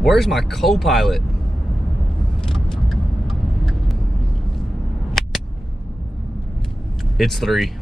Where's my co-pilot? It's 3.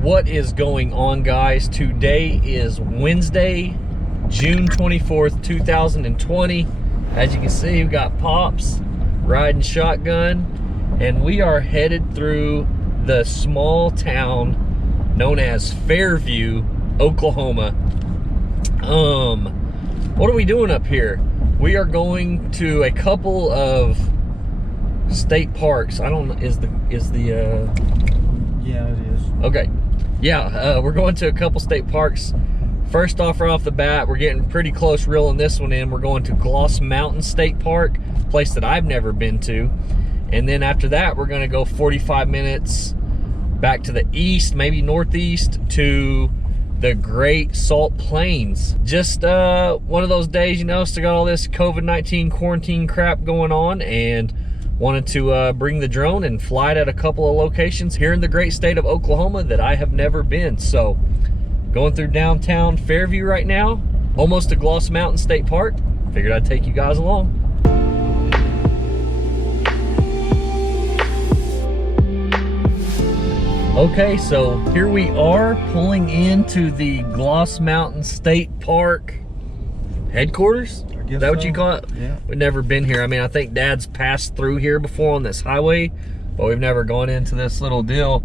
What is going on, guys? Today is Wednesday, June 24th, 2020. As you can see, we got Pops riding shotgun, and we are headed through the small town known as Fairview, Oklahoma. What are we doing up here? We are going to a couple of state parks. I don't know, yeah, it is. Okay. Yeah, we're going to a couple state parks. First off, right off the bat, we're getting pretty close reeling this one in. We're going to Gloss Mountain State Park, a place that I've never been to. And then after that, we're gonna go 45 minutes back to the east, maybe northeast, to the Great Salt Plains. Just one of those days, you know, still got all this COVID-19 quarantine crap going on, and wanted to bring the drone and fly it at a couple of locations here in the great state of Oklahoma that I have never been. So going through downtown Fairview right now, almost to Gloss Mountain State Park. Figured I'd take you guys along. Okay, so here we are pulling into the Gloss Mountain State Park headquarters. Is that what you call it? Yeah. We've never been here. I mean, I think Dad's passed through here before on this highway, but we've never gone into this little deal.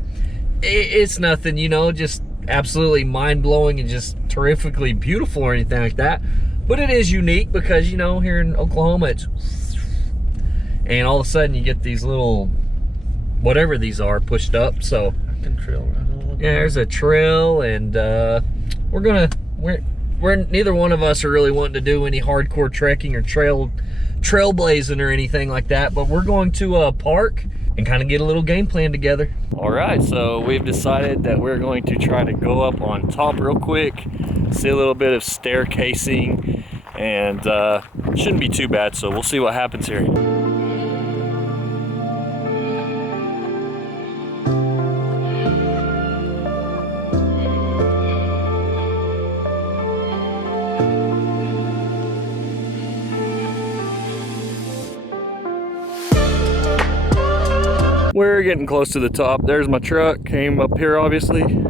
It's nothing, you know, just absolutely mind-blowing and just terrifically beautiful or anything like that. But it is unique because, you know, here in Oklahoma, it's... And all of a sudden you get these little, whatever these are, pushed up, so... I can trail right along. Yeah, there's a trail, and we're neither one of us are really wanting to do any hardcore trekking or trailblazing or anything like that, but we're going to park and kind of get a little game plan together. All right, so we've decided that we're going to try to go up on top real quick, see a little bit of staircasing, and shouldn't be too bad, so we'll see what happens here. We're getting close to the top. There's my truck, came up here obviously.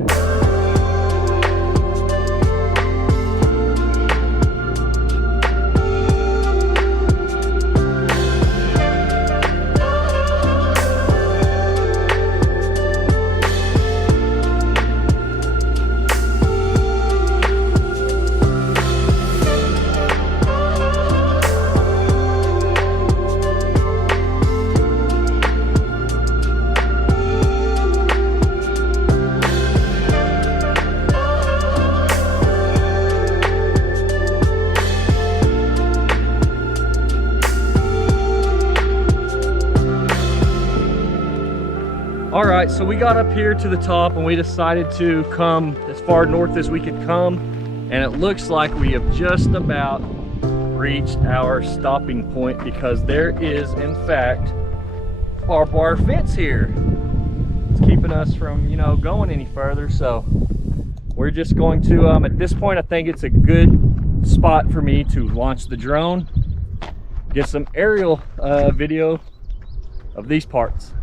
All right, so we got up here to the top and we decided to come as far north as we could come, and it looks like we have just about reached our stopping point because there is in fact barbed wire fence here. It's keeping us from, you know, going any further, so we're just going to at this point I think it's a good spot for me to launch the drone, get some aerial video of these parts.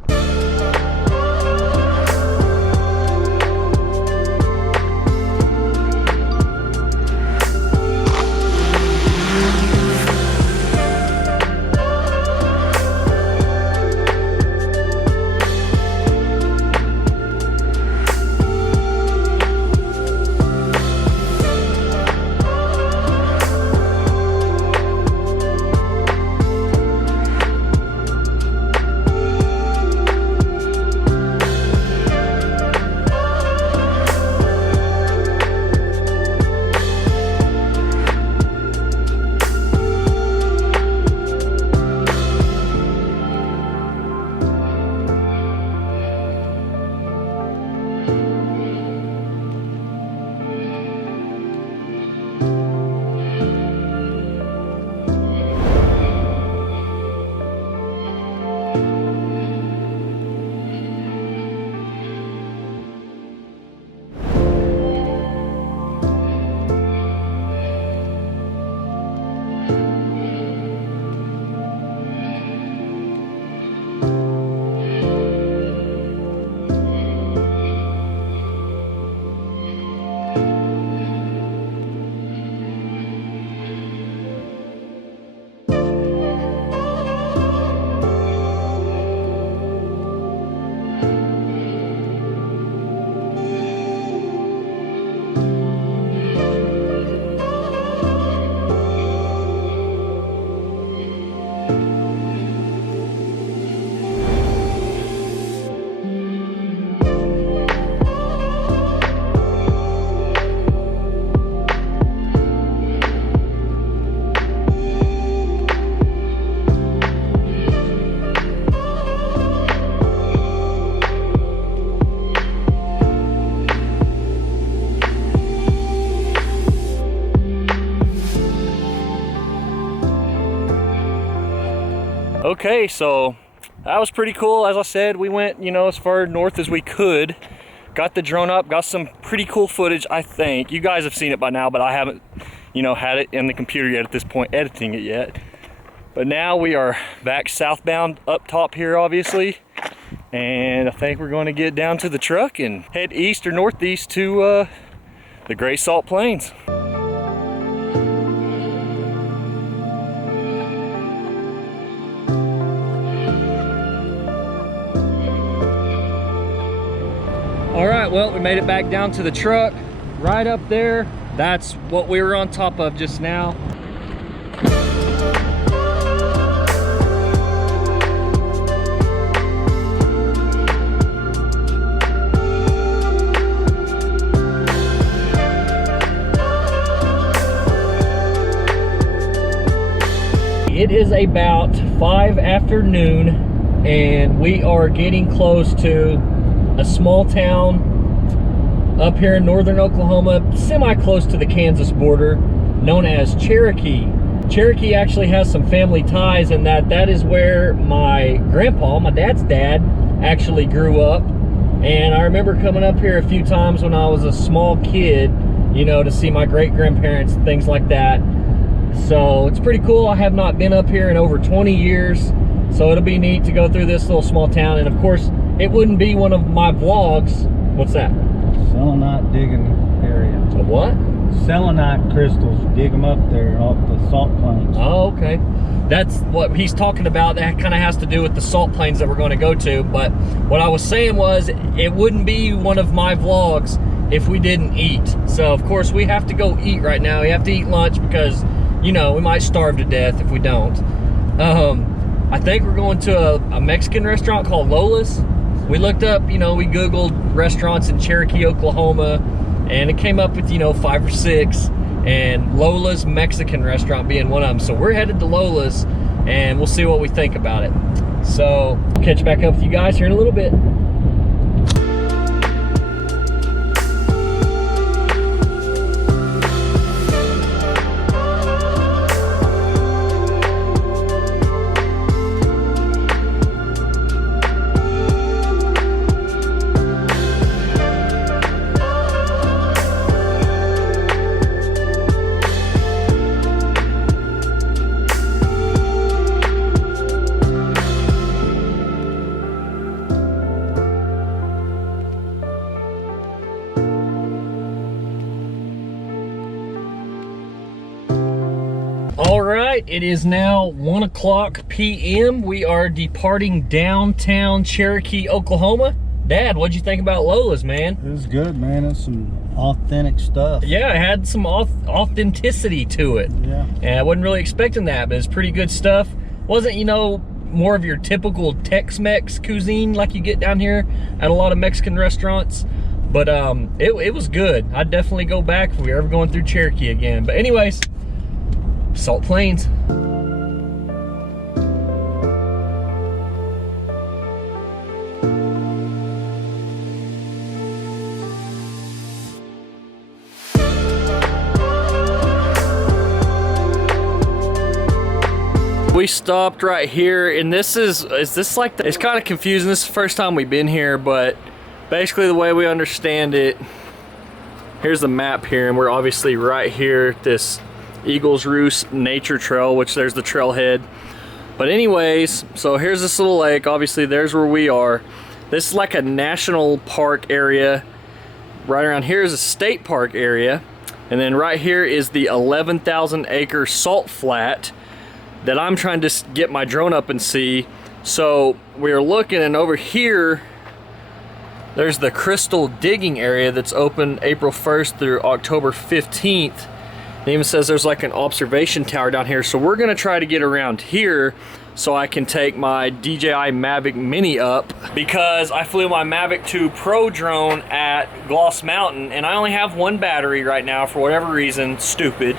Okay, so that was pretty cool. As I said, we went, you know, as far north as we could. Got the drone up, got some pretty cool footage, I think. You guys have seen it by now, but I haven't, you know, had it in the computer yet at this point, editing it yet. But now we are back southbound up top here, obviously. And I think we're going to get down to the truck and head east or northeast to the Great Salt Plains. All right, well, we made it back down to the truck. Right up there, that's what we were on top of just now. It is about 5 afternoon, and we are getting close to a small town up here in northern Oklahoma, semi-close to the Kansas border, known as Cherokee. Cherokee actually has some family ties in that is where my grandpa, my dad's dad, actually grew up. And I remember coming up here a few times when I was a small kid, you know, to see my great-grandparents, things like that. So it's pretty cool. I have not been up here in over 20 years, so it'll be neat to go through this little small town. And of course, it wouldn't be one of my vlogs. What's that? Selenite digging area. A what? Selenite crystals. Dig them up there off the salt plains. Oh, okay. That's what he's talking about. That kind of has to do with the salt plains that we're going to go to. But what I was saying was, it wouldn't be one of my vlogs if we didn't eat. So of course we have to go eat right now. We have to eat lunch because, you know, we might starve to death if we don't. I think we're going to a Mexican restaurant called Lola's. We looked up, you know, we Googled restaurants in Cherokee, Oklahoma, and it came up with, you know, 5 or 6, and Lola's Mexican restaurant being one of them. So we're headed to Lola's, and we'll see what we think about it. So I'll catch back up with you guys here in a little bit. All right, it is now 1 o'clock p.m. We are departing downtown Cherokee, Oklahoma. Dad, what'd you think about Lola's, man? It was good, man. It's some authentic stuff. Yeah, it had some authenticity to it. Yeah. And I wasn't really expecting that, but it's pretty good stuff. Wasn't, you know, more of your typical Tex-Mex cuisine like you get down here at a lot of Mexican restaurants. But it was good. I'd definitely go back if we were ever going through Cherokee again. But anyways, Salt Plains. We stopped right here, and this is this like it's kind of confusing. This is the first time we've been here, but basically the way we understand it, here's the map here, and we're obviously right here at this Eagles Roost Nature Trail, which there's the trailhead. But anyways, so here's this little lake. Obviously there's where we are. This is like a national park area. Right around here is a state park area, and then right here is the 11,000 acre salt flat that I'm trying to get my drone up and see. So we're looking, and over here there's the crystal digging area that's open April 1st through October 15th. It even says there's like an observation tower down here. So we're gonna try to get around here so I can take my DJI Mavic Mini up, because I flew my Mavic II Pro drone at Gloss Mountain, and I only have one battery right now for whatever reason, stupid,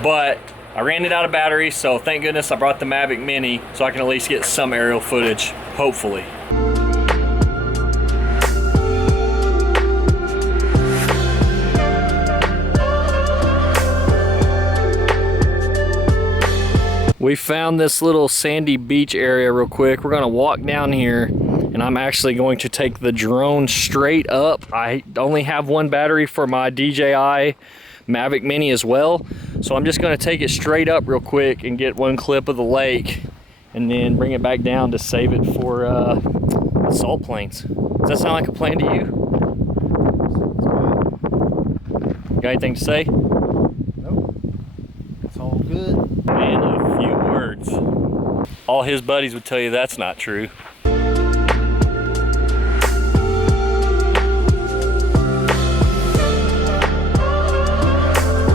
but I ran it out of battery, so thank goodness I brought the Mavic Mini so I can at least get some aerial footage, hopefully. We found this little sandy beach area real quick. We're gonna walk down here and I'm actually going to take the drone straight up. I only have one battery for my DJI Mavic Mini as well. So I'm just gonna take it straight up real quick and get one clip of the lake and then bring it back down to save it for the salt plains. Does that sound like a plan to you? Got anything to say? Nope. It's all good. And a few words. All his buddies would tell you that's not true.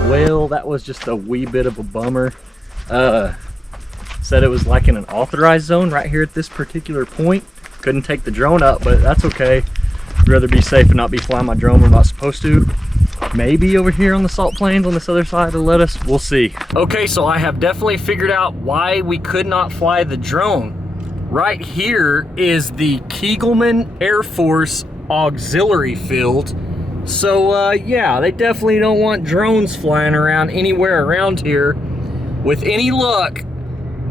Well, that was just a wee bit of a bummer. Said it was like in an authorized zone right here at this particular point. Couldn't take the drone up, but that's okay. I'd rather be safe and not be flying my drone when I'm not supposed to. Maybe over here on the salt plains on this other side will let us, we'll see. Okay, so I have definitely figured out why we could not fly the drone. Right here is the Kegelman Air Force auxiliary field. So yeah, they definitely don't want drones flying around anywhere around here. With any luck,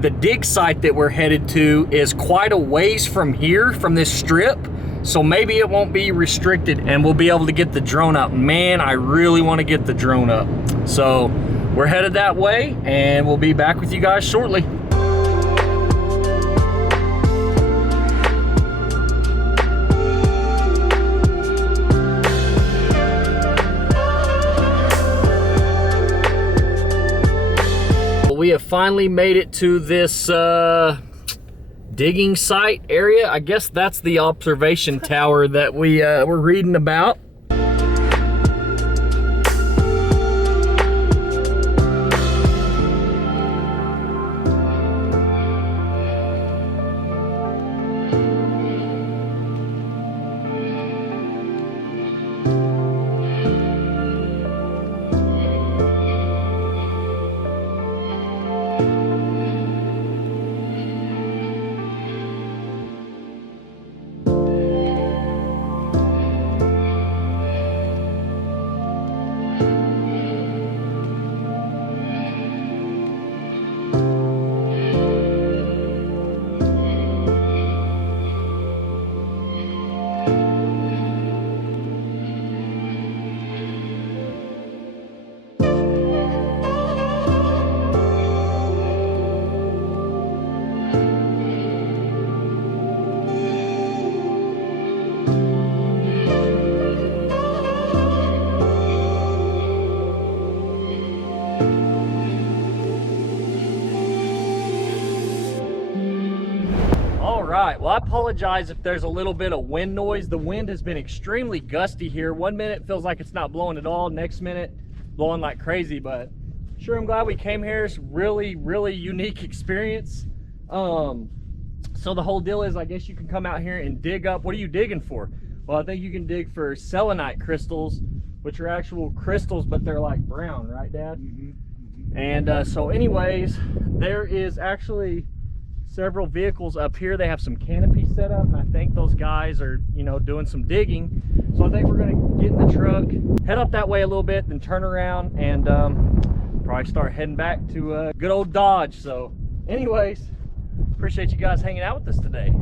the dig site that we're headed to is quite a ways from here, from this strip. So maybe it won't be restricted and we'll be able to get the drone up. Man, I really want to get the drone up. So we're headed that way and we'll be back with you guys shortly. We have finally made it to this digging site area. I guess that's the observation tower that we were reading about. Alright, well I apologize if there's a little bit of wind noise. The wind has been extremely gusty here. 1 minute it feels like it's not blowing at all, next minute blowing like crazy, but sure I'm glad we came here. It's really unique experience. So the whole deal is, I guess you can come out here and dig up. What are you digging for? Well, I think you can dig for selenite crystals, which are actual crystals, but they're like brown, right, Dad? Mm-hmm. And so anyways, there is actually several vehicles up here. They have some canopy set up, and I think those guys are, you know, doing some digging. So I think we're gonna get in the truck, head up that way a little bit, then turn around and probably start heading back to good old Dodge. So anyways, appreciate you guys hanging out with us today.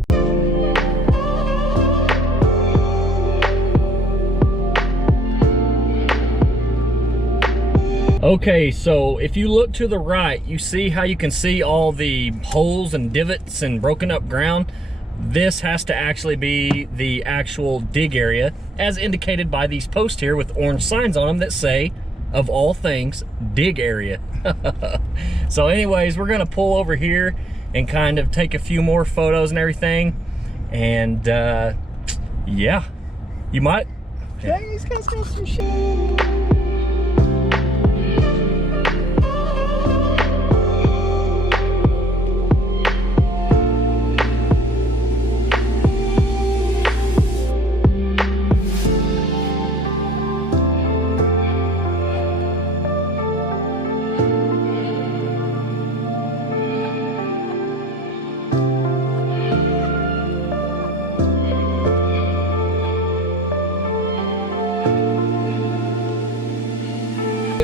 Okay, so if you look to the right, you see how you can see all the holes and divots and broken up ground. This has to actually be the actual dig area, as indicated by these posts here with orange signs on them that say, of all things, dig area. So anyways, we're gonna pull over here and kind of take a few more photos and everything. And yeah, you might. Yeah, these guys got some shit.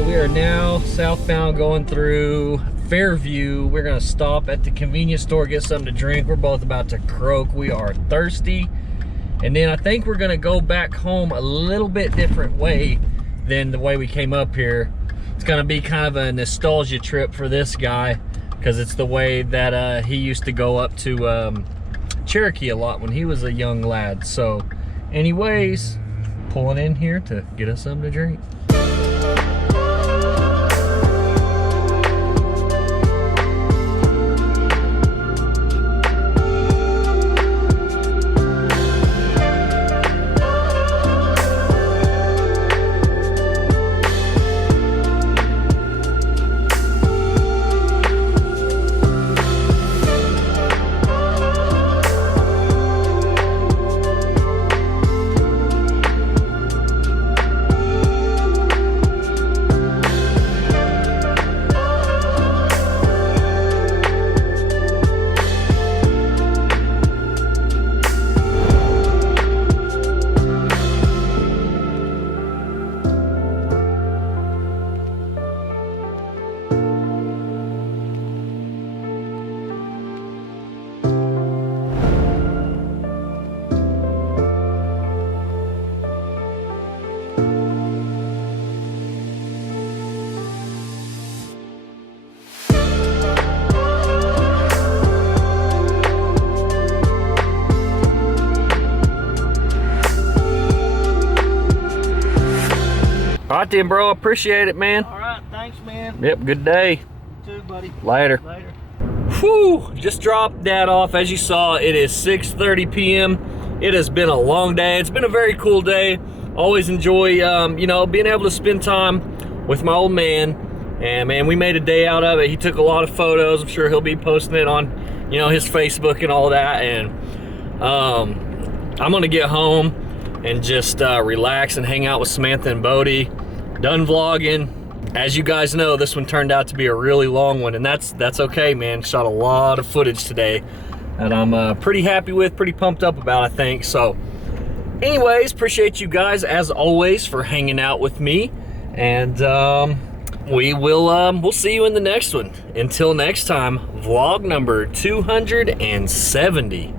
We are now southbound going through Fairview. We're gonna stop at the convenience store, get something to drink. We're both about to croak. We are thirsty. And then I think we're gonna go back home a little bit different way than the way we came up here. It's gonna be kind of a nostalgia trip for this guy, because it's the way that he used to go up to Cherokee a lot when he was a young lad. So anyways, pulling in here to get us something to drink. All right then, bro, appreciate it, man. All right, thanks, man. Yep, good day. You too, buddy. Later. Later. Whew, just dropped Dad off. As you saw, it is 6:30 p.m. It has been a long day. It's been a very cool day. Always enjoy, you know, being able to spend time with my old man. And man, we made a day out of it. He took a lot of photos. I'm sure he'll be posting it on, you know, his Facebook and all that. And I'm gonna get home and just relax and hang out with Samantha and Bodie. Done vlogging. As you guys know, this one turned out to be a really long one, and that's okay, man. Shot a lot of footage today that I'm pretty happy with, pretty pumped up about, I think. So anyways, appreciate you guys as always for hanging out with me, and we'll see you in the next one. Until next time, vlog number 270.